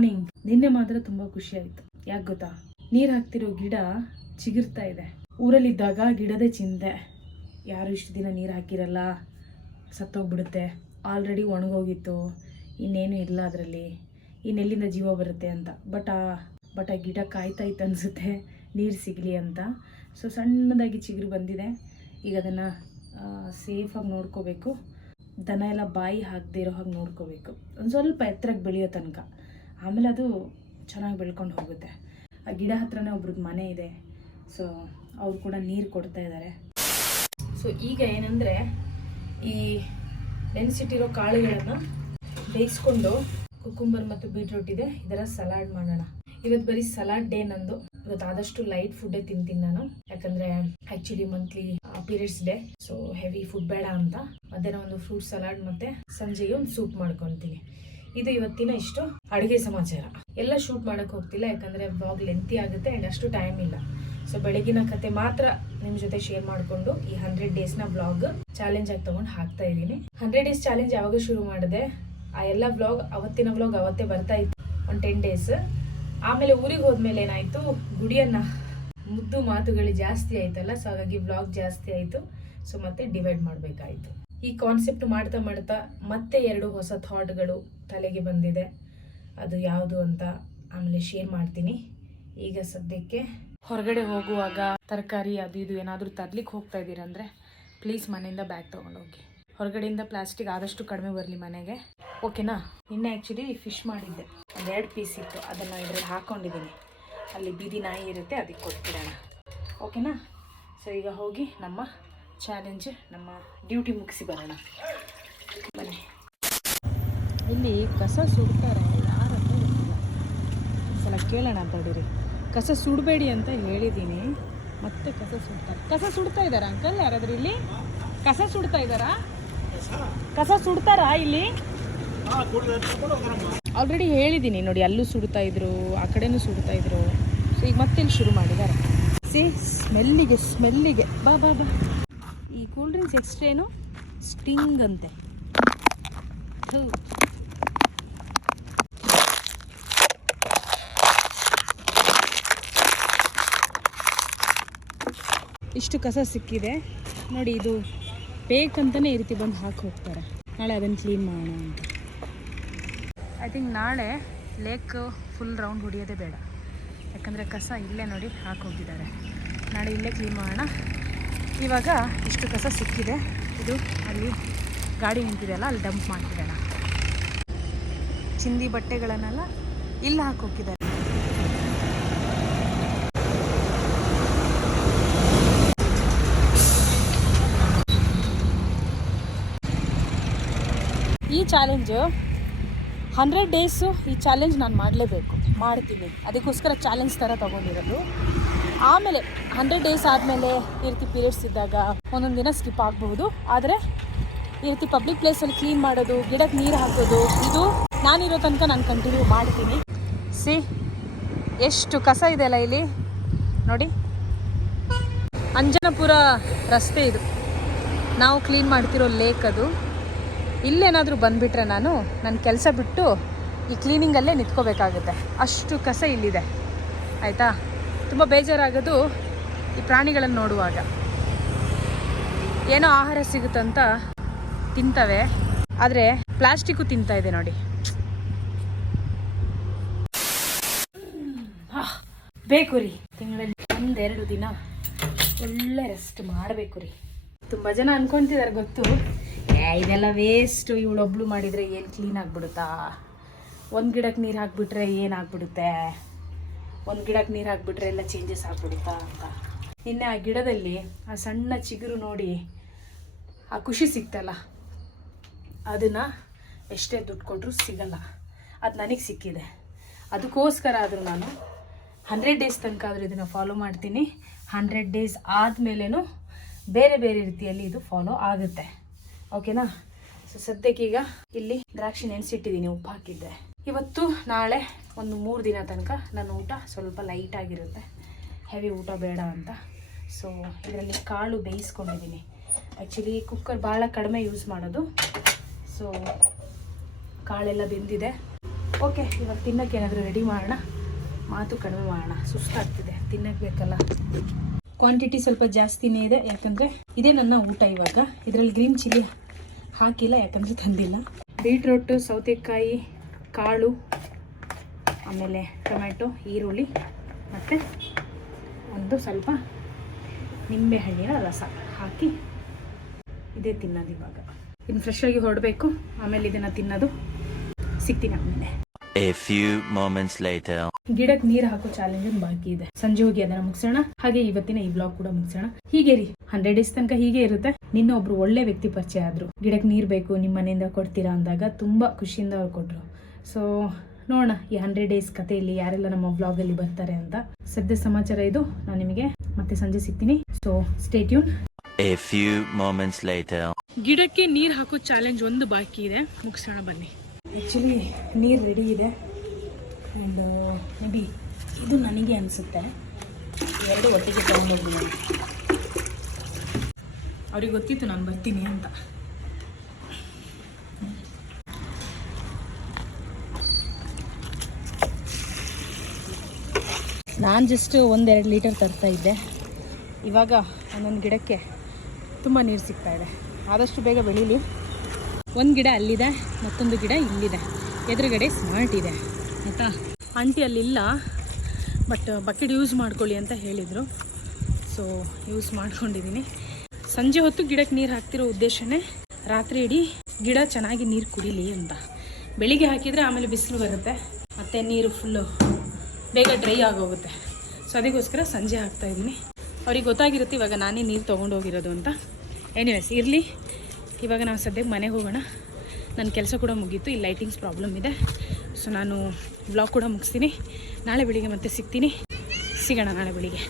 ನಿನ್ನೆ ಮಾತ್ರ ತುಂಬ ಖುಷಿ ಆಯಿತು. ಯಾಕೆ ಗೊತ್ತಾ? ನೀರು ಹಾಕ್ತಿರೋ ಗಿಡ ಚಿಗುರ್ತಾ ಇದೆ. ಊರಲ್ಲಿದ್ದಾಗ ಗಿಡದ ಚಿಂತೆ. ಯಾರು ಇಷ್ಟು ದಿನ ನೀರು ಹಾಕಿರಲ್ಲ? ಸತ್ತೋಗ್ಬಿಡುತ್ತೆ. ಆಲ್ರೆಡಿ ಒಣಗೋಗಿತ್ತು. ಇನ್ನೇನು ಇಲ್ಲ ಅದರಲ್ಲಿ. ಇನ್ನೆಲ್ಲಿಂದ ಜೀವ ಬರುತ್ತೆ ಅಂತ. ಬಟ್ ಆ ಬಟ್ ಆ ಗಿಡ ಕಾಯ್ತಾ ಇತ್ತು ಅನಿಸುತ್ತೆ. ನೀರು ಸಿಗಲಿ ಅಂತ. ಸೊ ಸಣ್ಣದಾಗಿ ಚಿಗುರು ಬಂದಿದೆ. ಈಗ ಅದನ್ನು ಸೇಫಾಗಿ ನೋಡ್ಕೋಬೇಕು. ದನ ಎಲ್ಲ ಬಾಯಿ ಹಾಕದೇ ಇರೋ ಹಾಗೆ ನೋಡ್ಕೋಬೇಕು. ಒಂದು ಸ್ವಲ್ಪ ಎತ್ತರಕ್ಕೆ ಬೆಳೆಯೋ ತನಕ. ಆಮೇಲೆ ಅದು ಚೆನ್ನಾಗಿ ಬೆಳ್ಕೊಂಡು ಹೋಗುತ್ತೆ. ಆ ಗಿಡ ಹತ್ರನೇ ಒಬ್ರದ್ದು ಮನೆ ಇದೆ. ಸೊ ಅವ್ರು ಕೂಡ ನೀರು ಕೊಡ್ತಾ ಇದ್ದಾರೆ ಸೊ ಈಗ ಏನಂದರೆ ಈ ನೆನೆಸಿಟ್ಟಿರೋ ಕಾಳುಗಳನ್ನು ಬೇಯಿಸ್ಕೊಂಡು ಕುಕುಂಬರ್ ಮತ್ತು ಬೀಟ್ರೂಟ್ ಇದೆ. ಇದರ ಸಲಾಡ್ ಮಾಡೋಣ. ಇವತ್ತು ಬರೀ ಸಲಾಡ್ ಡೇ ನಂದು. ಇವತ್ತು ಆದಷ್ಟು ಲೈಟ್ ಫುಡ್ಡೇ ತಿಂತೀನಿ ನಾನು. ಯಾಕಂದ್ರೆ actually monthly periods day. So heavy food ಬೇಡ ಅಂತ. ಮಧ್ಯಾಹ್ನ ಒಂದು ಫ್ರೂಟ್ ಸಲಾಡ್ ಮತ್ತೆ ಸಂಜೆಗೆ ಒಂದು ಸೂಪ್ ಮಾಡ್ಕೊತೀನಿ. ಇದು ಇವತ್ತಿನ ಇಷ್ಟು ಅಡುಗೆ ಸಮಾಚಾರ. ಎಲ್ಲ ಶೂಟ್ ಮಾಡಕ್ ಹೋಗ್ತಿಲ್ಲ, ಯಾಕಂದ್ರೆ ಬ್ಲಾಗ್ ಲೆಂತಿ ಆಗುತ್ತೆ ಆ್ಯಂಡ್ ಅಷ್ಟು ಟೈಮ್ ಇಲ್ಲ. ಸೊ ಬೆಳಗಿನ ಕತೆ ಮಾತ್ರ ನಿಮ್ಮ ಜೊತೆ ಶೇರ್ ಮಾಡಿಕೊಂಡು ಈ ಹಂಡ್ರೆಡ್ ಡೇಸ್ನ ಬ್ಲಾಗ್ ಚಾಲೆಂಜ್ ಆಗಿ ತಗೊಂಡು ಹಾಕ್ತಾ ಇದ್ದೀನಿ. ಹಂಡ್ರೆಡ್ ಡೇಸ್ ಚಾಲೆಂಜ್ ಯಾವಾಗ ಶುರು ಮಾಡಿದೆ? ಆ ಎಲ್ಲ ಬ್ಲಾಗ್ ಅವತ್ತಿನ ಬ್ಲಾಗ್ ಅವತ್ತೇ ಬರ್ತಾ ಇತ್ತು, ಒಂದು ಟೆನ್ ಡೇಸ್ ಆಮೇಲೆ ಊರಿಗೆ ಹೋದ್ಮೇಲೆ ಏನಾಯ್ತು? ಗುಡಿಯನ್ನ ಮುದ್ದು ಮಾತುಗಳು ಜಾಸ್ತಿ ಆಯ್ತಲ್ಲ ಸೊ ಹಾಗಾಗಿ ಬ್ಲಾಗ್ ಜಾಸ್ತಿ ಆಯ್ತು. ಸೊ ಮತ್ತೆ ಡಿವೈಡ್ ಮಾಡಬೇಕಾಯ್ತು. ಈ ಕಾನ್ಸೆಪ್ಟ್ ಮಾಡ್ತಾ ಮಾಡ್ತಾ ಮತ್ತೆ ಎರಡು ಹೊಸ ಥಾಟ್ಗಳು ತಲೆಗೆ ಬಂದಿದೆ. ಅದು ಯಾವುದು ಅಂತ ಆಮೇಲೆ ಶೇರ್ ಮಾಡ್ತೀನಿ. ಈಗ ಸದ್ಯಕ್ಕೆ ಹೊರಗಡೆ ಹೋಗುವಾಗ ತರಕಾರಿ ಅದು ಇದು ಏನಾದರೂ ತರ್ಲಿಕ್ಕೆ ಹೋಗ್ತಾ ಇದ್ದೀರಂದರೆ ಪ್ಲೀಸ್ ಮನೆಯಿಂದ ಬ್ಯಾಗ್ ತೊಗೊಂಡೋಗಿ. ಹೊರಗಡೆಯಿಂದ ಪ್ಲಾಸ್ಟಿಕ್ ಆದಷ್ಟು ಕಡಿಮೆ ಬರಲಿ ಮನೆಗೆ. ಓಕೆನಾ ನಿನ್ನೆ ಆ್ಯಕ್ಚುಲಿ ಫಿಶ್ ಮಾಡಿದ್ದೆ. ಒಂದೆರಡು ಪೀಸ್ ಇತ್ತು. ಅದನ್ನು ಇದರಲ್ಲಿ ಹಾಕ್ಕೊಂಡಿದ್ದೀನಿ ಅಲ್ಲಿ ಬೀದಿ ನಾಯಿ ಇರುತ್ತೆ ಅದಕ್ಕೆ ಕೊಟ್ಬಿಡೋಣ. ಓಕೆನಾ ಸೊ ಈಗ ಹೋಗಿ ನಮ್ಮ ಚಾಲೆಂಜ್ ನಮ್ಮ ಡ್ಯೂಟಿ ಮುಗಿಸಿ ಬರೋಣ. ಬನ್ನಿ. ಇಲ್ಲಿ ಕಸ ಸುಡ್ತಾರೆ ಯಾರು ಸಲ ಕೇಳೋಣ ಹೇಳಿರಿ. ಕಸ ಸುಡಬೇಡಿ ಅಂತ ಹೇಳಿದ್ದೀನಿ. ಮತ್ತೆ ಕಸ ಸುಡ್ತಾರೆ. ಕಸ ಸುಡ್ತಾ ಇದ್ದಾರ ಅಂಕಲ್ ಯಾರಾದ್ರೂ ಇಲ್ಲಿ? ಕಸ ಸುಡ್ತಾ ಇದ್ದಾರಾ? ಕಸ ಸುಡ್ತಾರಾ ಇಲ್ಲಿ? ಆಲ್ರೆಡಿ ಹೇಳಿದ್ದೀನಿ, ನೋಡಿ ಅಲ್ಲೂ ಸುಡ್ತಾ ಇದ್ರು, ಆ ಕಡೆನೂ ಸುಡ್ತಾ ಇದ್ರು. ಸೊ ಈಗ ಮತ್ತೆ ಶುರು ಮಾಡಿದ್ದಾರೆ? ಸಿ ಸ್ಮೆಲ್ಲಿಗೆ ಸ್ಮೆಲ್ಲಿಗೆ ಬಾ ಬಾ ಬಾ. ಈ ಕೂಲ್ ಡ್ರಿಂಕ್ಸ್ ಎಕ್ಸ್ಟ್ರಾ ಏನು? ಸ್ಟಿಂಗ್ ಅಂತೆ. ಇಷ್ಟು ಕಸ ಸಿಕ್ಕಿದೆ. ನೋಡಿ ಇದು ಬೇಕಂತಲೇ ಈ ರೀತಿ ಬಂದು ಹಾಕಿ ಹೋಗ್ತಾರೆ. ನಾಳೆ ಅದನ್ನು ಕ್ಲೀನ್ ಮಾಡೋಣ ಅಂತ. ಐ ಥಿಂಕ್ ನಾಳೆ ಲೇಕ್ ಫುಲ್ ರೌಂಡ್ ಹೊಡಿಯೋದೇ ಬೇಡ. ಯಾಕಂದರೆ ಕಸ ಇಲ್ಲೇ ನೋಡಿ ಹಾಕಿ ಹೋಗಿದ್ದಾರೆ. ನಾಳೆ ಇಲ್ಲೇ ಕ್ಲೀನ್ ಮಾಡೋಣ. ಇವಾಗ ಇಷ್ಟು ಕಸ ಸಿಕ್ಕಿದೆ. ಇದು ಅಲ್ಲಿ ಗಾಡಿ ನಿಂತಿದೆಯಲ್ಲ ಅಲ್ಲಿ ಡಂಪ್ ಮಾಡ್ತಿದ್ದಾನೆ ಚಿಂದಿ ಬಟ್ಟೆಗಳನ್ನೆಲ್ಲ ಇಲ್ಲಿ ಹಾಕೋಕಿದ್ದಾರೆ ಈ ಚಾಲೆಂಜು ಹಂಡ್ರೆಡ್ ಡೇಸು ಈ ಚಾಲೆಂಜ್ ನಾನು ಮಾಡಲೇಬೇಕು, ಮಾಡ್ತೀನಿ. ಅದಕ್ಕೋಸ್ಕರ ಚಾಲೆಂಜ್ ಥರ ತೊಗೊಂಡಿರೋದು. ಆಮೇಲೆ ಹಂಡ್ರೆಡ್ ಡೇಸ್ ಆದಮೇಲೆ ಈ ರೀತಿ ಪೀರಿಯಡ್ಸ್ ಇದ್ದಾಗ ಒಂದೊಂದು ದಿನ ಸ್ಕಿಪ್ ಆಗಬಹುದು. ಆದರೆ ಈ ರೀತಿ ಪಬ್ಲಿಕ್ ಪ್ಲೇಸಲ್ಲಿ ಕ್ಲೀನ್ ಮಾಡೋದು ಗಿಡಕ್ಕೆ ನೀರು ಹಾಕೋದು, ಇದು ನಾನಿರೋ ತನಕ ನಾನು ಕಂಟಿನ್ಯೂ ಮಾಡ್ತೀನಿ. ಸಿ, ಎಷ್ಟು ಕಸ ಇದೆ ಅಲ್ಲ ಇಲ್ಲಿ? ನೋಡಿ. ಅಂಜನಪುರ ರಸ್ತೆ ಇದು. ನಾವು ಕ್ಲೀನ್ ಮಾಡ್ತಿರೋ ಲೇಕ್ ಅದು. ಇಲ್ಲೇನಾದರೂ ಬಂದುಬಿಟ್ರೆ ನಾನು ನನ್ನ ಕೆಲಸ ಬಿಟ್ಟು ಈ ಕ್ಲೀನಿಂಗಲ್ಲೇ ನಿಂತ್ಕೋಬೇಕಾಗುತ್ತೆ. ಅಷ್ಟು ಕಸ ಇಲ್ಲಿದೆ. ಆಯಿತಾ? ತುಂಬ ಬೇಜಾರಾಗೋದು ಈ ಪ್ರಾಣಿಗಳನ್ನು ನೋಡುವಾಗ. ಏನೋ ಆಹಾರ ಸಿಗುತ್ತಂತ ತಿಂತವೆ. ಆದರೆ ಪ್ಲಾಸ್ಟಿಕ್ಕು ತಿಂತಾ ಇದೆ ನೋಡಿ. ಬೇಕು ರೀ. ತಿಂಗಳಲ್ಲಿ ಒಂದೆರಡು ದಿನ ಒಳ್ಳೆ ರೆಸ್ಟ್ ಮಾಡಬೇಕು ರೀ. ತುಂಬ ಜನ ಅನ್ಕೊಂತಿದ್ದಾರೆ ಗೊತ್ತು. ಏ, ಇದೆಲ್ಲ ವೇಸ್ಟು ಇವಳೊಬ್ಳು ಮಾಡಿದರೆ ಏನು ಕ್ಲೀನ್ ಆಗಿಬಿಡುತ್ತಾ? ಒಂದು ಗಿಡಕ್ಕೆ ನೀರು ಹಾಕ್ಬಿಟ್ರೆ ಏನಾಗ್ಬಿಡುತ್ತೆ ಒಂದು ಗಿಡಕ್ಕೆ ನೀರು ಹಾಕಿಬಿಟ್ರೆ ಎಲ್ಲ ಚೇಂಜಸ್ ಆಗ್ಬಿಡುತ್ತಾ ಅಂತ. ನಿನ್ನೆ ಆ ಗಿಡದಲ್ಲಿ ಆ ಸಣ್ಣ ಚಿಗುರು ನೋಡಿ ಆ ಖುಷಿ ಸಿಕ್ತಲ್ಲ. ಅದನ್ನು ಎಷ್ಟೇ ದುಡ್ಡು ಕೊಟ್ಟರು ಸಿಗಲ್ಲ. ಅದು ನನಗೆ ಸಿಕ್ಕಿದೆ. ಅದಕ್ಕೋಸ್ಕರ ಆದರೂ ನಾನು ಹಂಡ್ರೆಡ್ ಡೇಸ್ ತನಕ ಆದರೂ ಇದನ್ನು ಫಾಲೋ ಮಾಡ್ತೀನಿ. ಹಂಡ್ರೆಡ್ ಡೇಸ್ ಆದಮೇಲೆ ಬೇರೆ ಬೇರೆ ರೀತಿಯಲ್ಲಿ ಇದು ಫಾಲೋ ಆಗುತ್ತೆ. ಓಕೆನಾ ಸೊ ಸದ್ಯಕ್ಕೀಗ ಇಲ್ಲಿ ದ್ರಾಕ್ಷಿ ನೆನೆಸಿಟ್ಟಿದ್ದೀನಿ, ಉಪ್ಪು ಹಾಕಿದ್ದೆ. ಇವತ್ತು ನಾಳೆ ಒಂದು ಮೂರು ದಿನ ತನಕ ನನ್ನ ಊಟ ಸ್ವಲ್ಪ ಲೈಟ್ ಆಗಿರುತ್ತೆ. ಹೆವಿ ಊಟ ಬೇಡ ಅಂತ. ಸೊ ಇದರಲ್ಲಿ ಕಾಳು ಬೇಯಿಸ್ಕೊಂಡಿದ್ದೀನಿ. ಆ್ಯಕ್ಚುಲಿ ಕುಕ್ಕರ್ ಭಾಳ ಕಡಿಮೆ ಯೂಸ್ ಮಾಡೋದು. ಸೊ ಕಾಳೆಲ್ಲ ಬೆಂದಿದೆ. ಓಕೆ ಇವಾಗ ತಿನ್ನಕ್ಕೆ ಏನಾದರೂ ರೆಡಿ ಮಾಡೋಣ? ಮಾತು ಕಡಿಮೆ ಮಾಡೋಣ. ಸುಸ್ತಾಗ್ತಿದೆ. ತಿನ್ನಕ್ಕೆ ಬೇಕಲ್ಲ. ಕ್ವಾಂಟಿಟಿ ಸ್ವಲ್ಪ ಜಾಸ್ತಿನೇ ಇದೆ. ಯಾಕಂದರೆ ಇದೇ ನನ್ನ ಊಟ ಇವಾಗ. ಇದರಲ್ಲಿ ಗ್ರೀನ್ ಚಿಲ್ಲಿ ಹಾಕಿಲ್ಲ, ಯಾಕಂದರೆ ತಂದಿಲ್ಲ. ಬೀಟ್ರೋಟು ಸೌತೆಕಾಯಿ, ಕಾಳು ಆಮೇಲೆ ಟೊಮೆಟೊ ಈರುಳ್ಳಿ ಮತ್ತು ಒಂದು ಸ್ವಲ್ಪ ನಿಂಬೆಹಣ್ಣಿನ ರಸ ಹಾಕಿ ಇದೇ ತಿನ್ನೋದು ಇವಾಗ. ಇನ್ನು ಫ್ರೆಶ್ ಆಗಿ ಹೊರಡಬೇಕು ಆಮೇಲೆ ಇದನ್ನು ತಿನ್ನೋದು ಸಿಗ್ತೀನಿ ಆಮೇಲೆ. A few moments later. ಗಿಡಕ್ಕೆ ನೀರು ಹಾಕೋ ಚಾಲೆಂಜ್ ಬಾಕಿ ಇದೆ. ಸಂಜೆ ಹೋಗಿ ಅದನ್ನ ಮುಗಿಸೋಣ. ಹಾಗೆ ಇವತ್ತಿನ ಈ ಬ್ಲಾಗ್ ಕೂಡ ಮುಗಿಸೋಣ. ಹೀಗೆ ರೀ. ಹಂಡ್ರೆಡ್ ಡೇಸ್ ತನಕ ಹೀಗೆ ಇರುತ್ತೆ. ನಿನ್ನ ಒಬ್ರು ಒಳ್ಳೆ ವ್ಯಕ್ತಿ ಪರಿಚಯ ಆದ್ರು. ಗಿಡಕ್ಕೆ ನೀರು ಬೇಕು ನಿಮ್ಮ ಮನೆಯಿಂದ ಕೊಡ್ತೀರಾ ಅಂದಾಗ ತುಂಬಾ ಖುಷಿಯಿಂದ ಅವ್ರು ಕೊಟ್ರು. ಸೊ ನೋಡೋಣ ಈ ಹಂಡ್ರೆಡ್ ಡೇಸ್ ಕಥೆಯಲ್ಲಿ ಯಾರೆಲ್ಲ ನಮ್ಮ ಬ್ಲಾಗಲ್ಲಿ ಬರ್ತಾರೆ ಅಂತ. ಸದ್ಯ ಸಮಾಚಾರ ಇದು. ನಾನು ನಿಮಗೆ ಮತ್ತೆ ಸಂಜೆ ಸಿಗ್ತೀನಿ. So stay tuned A few moments later. ಗಿಡಕ್ಕೆ ನೀರು ಹಾಕೋ ಚಾಲೆಂಜ್ ಒಂದು ಬಾಕಿ ಇದೆ. ಮುಗಿಸೋಣ ಬನ್ನಿ. ಆ್ಯಕ್ಚುಲಿ ನೀರು ರೆಡಿ ಇದೆ. ಆ್ಯಂಡ್ ಮೇ ಬಿ ಇದು ನನಗೆ ಅನಿಸುತ್ತೆ. ಎರಡು ಒಟ್ಟಿಗೆ ತೊಗೊಂಡೋಗ್ಬಿಡೋಣ. ಅವ್ರಿಗೆ ಗೊತ್ತಿತ್ತು ನಾನು ಬರ್ತೀನಿ ಅಂತ. ನಾನು ಜಸ್ಟ್ ಒಂದೆರಡು ಲೀಟರ್ ತರ್ತಾ ಇದ್ದೆ. ಇವಾಗ ಒಂದೊಂದು ಗಿಡಕ್ಕೆ ತುಂಬ ನೀರು ಸಿಗ್ತಾ ಇದೆ. ಆದಷ್ಟು ಬೇಗ ಬೆಳೀಲಿ. ಒಂದು ಗಿಡ ಅಲ್ಲಿದೆ, ಮತ್ತೊಂದು ಗಿಡ ಇಲ್ಲಿದೆ. ಎದುರುಗಡೆ ಸ್ಮಾರ್ಟ್ ಇದೆ. ಆಯಿತಾ? ಆಂಟಿ ಅಲ್ಲಿಲ್ಲ ಬಟ್ ಬಕೆಟ್ ಯೂಸ್ ಮಾಡ್ಕೊಳ್ಳಿ ಅಂತ ಹೇಳಿದರು. ಸೊ ಯೂಸ್ ಮಾಡ್ಕೊಂಡಿದ್ದೀನಿ ಸಂಜೆ ಹೊತ್ತು ಗಿಡಕ್ಕೆ ನೀರು ಹಾಕ್ತಿರೋ ಉದ್ದೇಶವೇ ರಾತ್ರಿ ಇಡೀ ಗಿಡ ಚೆನ್ನಾಗಿ ನೀರು ಕುಡೀಲಿ ಅಂತ. ಬೆಳಿಗ್ಗೆ ಹಾಕಿದರೆ ಆಮೇಲೆ ಬಿಸಿಲು ಬರುತ್ತೆ. ಮತ್ತು ನೀರು ಫುಲ್ಲು ಬೇಗ ಡ್ರೈ ಆಗೋಗುತ್ತೆ. ಸೊ ಅದಕ್ಕೋಸ್ಕರ ಸಂಜೆ ಹಾಕ್ತಾ ಇದ್ದೀನಿ. ಅವ್ರಿಗೆ ಗೊತ್ತಾಗಿರುತ್ತೆ ಇವಾಗ ನಾನೇ ನೀರು ತೊಗೊಂಡೋಗಿರೋದು ಅಂತ. ಎನಿವೇಸ್ ಇರಲಿ. ಇವಾಗ ನಾವು ಸದ್ಯಕ್ಕೆ ಮನೆಗೆ ಹೋಗೋಣ. ನನ್ನ ಕೆಲಸ ಕೂಡ ಮುಗೀತು. ಈ ಲೈಟಿಂಗ್ಸ್ ಪ್ರಾಬ್ಲಮ್ ಇದೆ. ಸೊ ನಾನು ಬ್ಲಾಗ್ ಕೂಡ ಮುಗಿಸ್ತೀನಿ. ನಾಳೆ ಬೆಳಿಗ್ಗೆ ಮತ್ತೆ ಸಿಗ್ತೀನಿ. ಸಿಗೋಣ ನಾಳೆ ಬೆಳಿಗ್ಗೆ.